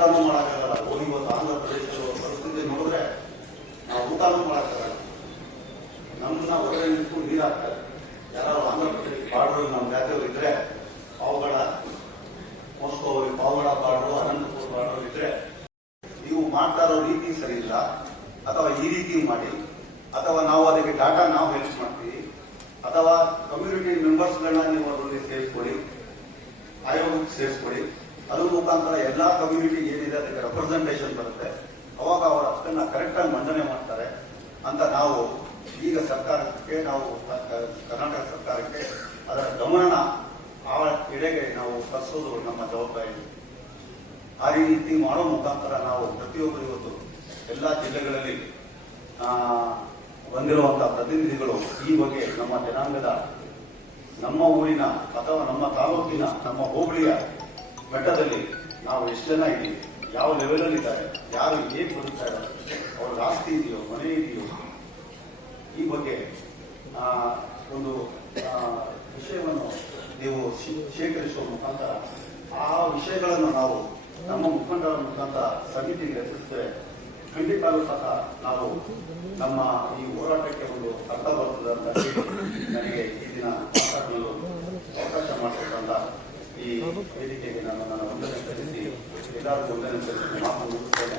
ಊಟಾನು ಮಾಡೋಕ್ಕಾಗಲ್ಲ. ಹೋಗಿ ಇವತ್ತು ಆಂಧ್ರ ಪ್ರದೇಶ ಪರಿಸ್ಥಿತಿ ನೋಡಿದ್ರೆ ನಾವು ಊಟಾನು ಮಾಡೋಕ್ಕಾಗಲ್ಲ. ನಮ್ಮನ್ನ ಹೊರಗಡೆ ನಿಂತು ನೀರಾಗ್ತಾರೆ ಯಾರು ಆಂಧ್ರ ಪ್ರದೇಶ ಬಾರ್ಡರ್ ನಮ್ಮ ಜಾತಿಯವರು ಇದ್ರೆ ಪಾವಗಡ, ಮೋಸ್ಕೋ ಪಾವಗಡ ಬಾರ್ಡರ್, ಅನಂತಪುರ ಬಾರ್ಡರ್ ಇದ್ರೆ ನೀವು ಮಾಡ್ತಾ ಇರೋ ರೀತಿ ಸರಿ ಇಲ್ಲ. ಅಥವಾ ಈ ರೀತಿ ಮಾಡಿ, ಅಥವಾ ನಾವು ಅದಕ್ಕೆ ಡಾಟಾ ನಾವು ಹೆಲ್ಪ್ ಮಾಡ್ತೀವಿ, ಅಥವಾ ಕಮ್ಯುನಿಟಿ ಮೆಂಬರ್ಸ್ಗಳನ್ನ ನೀವು ಅದರಲ್ಲಿ ಸೇರಿಸ್ಕೊಳ್ಳಿ ಮುಖಾಂತರ ಎಲ್ಲಾ ಕಮ್ಯುನಿಟಿ ಏನಿದೆ ಅದಕ್ಕೆ ರೆಪ್ರೆಸೆಂಟೇಷನ್ ಬರುತ್ತೆ. ಅವಾಗ ಅವರ ಅದನ್ನ ಕರೆಕ್ಟ್ ಆಗಿ ಮಂಡನೆ ಮಾಡ್ತಾರೆ ಅಂತ ನಾವು ಈಗ ಸರ್ಕಾರಕ್ಕೆ ನಾವು ಕರ್ನಾಟಕ ಸರ್ಕಾರಕ್ಕೆ ಅದರ ಗಮನ ಆ ಎಡೆಗೆ ನಾವು ತರಿಸೋದು ನಮ್ಮ ಜವಾಬ್ದಾರಿ. ಆ ರೀತಿ ಮಾಡೋ ಮುಖಾಂತರ ನಾವು ಪ್ರತಿಯೊಬ್ಬರು ಇವತ್ತು ಎಲ್ಲ ಜಿಲ್ಲೆಗಳಲ್ಲಿ ಬಂದಿರುವಂತಹ ಪ್ರತಿನಿಧಿಗಳು ಈ ಬಗ್ಗೆ ನಮ್ಮ ಜನಾಂಗದ ನಮ್ಮ ಊರಿನ ಅಥವಾ ನಮ್ಮ ತಾಲೂಕಿನ ನಮ್ಮ ಹೋಬಳಿಯ ಮಟ್ಟದಲ್ಲಿ ನಾವು ಎಷ್ಟು ಜನ ಇದ್ದೀವಿ? ಯಾವ ಲೆವೆಲಲ್ಲಿ ಇದ್ದಾರೆ? ಯಾರು ಹೇಗೆ ಬದುಕ್ತಾ ಇದ್ದಾರೆ? ಅವ್ರಿಗೆ ಆಸ್ತಿ ಇದೆಯೋ, ಮನೆ ಇದೆಯೋ? ಈ ಬಗ್ಗೆ ಒಂದು ವಿಷಯವನ್ನು ನೀವು ಶೇಖರಿಸುವ ಮುಖಾಂತರ ಆ ವಿಷಯಗಳನ್ನು ನಾವು ನಮ್ಮ ಮುಖಂಡರ ಮುಖಾಂತರ ಸಮಿತಿಗೆ ರಚಿಸಿದ್ರೆ ಖಂಡಿತ ಸಹ ನಾವು ನಮ್ಮ ಈ ಹೋರಾಟಕ್ಕೆ ಒಂದು ಅರ್ಥ ಬರುತ್ತದೆ ಅಂತ ನನಗೆ ಈ ದಿನ ವೇದಿಕೆಗೆ ನಾನು ನನ್ನ ವಂದನೆ ಸಲ್ಲಿಸಿ ಎಲ್ಲರಿಗೂ ವಂದನೆ ಸಲ್ಲಿಸಿ ಮಾತು ಮುಗಿಸ್ತೇನೆ ಜೈ ಹಿಂದ್, ಜೈ ಭಾರತ್.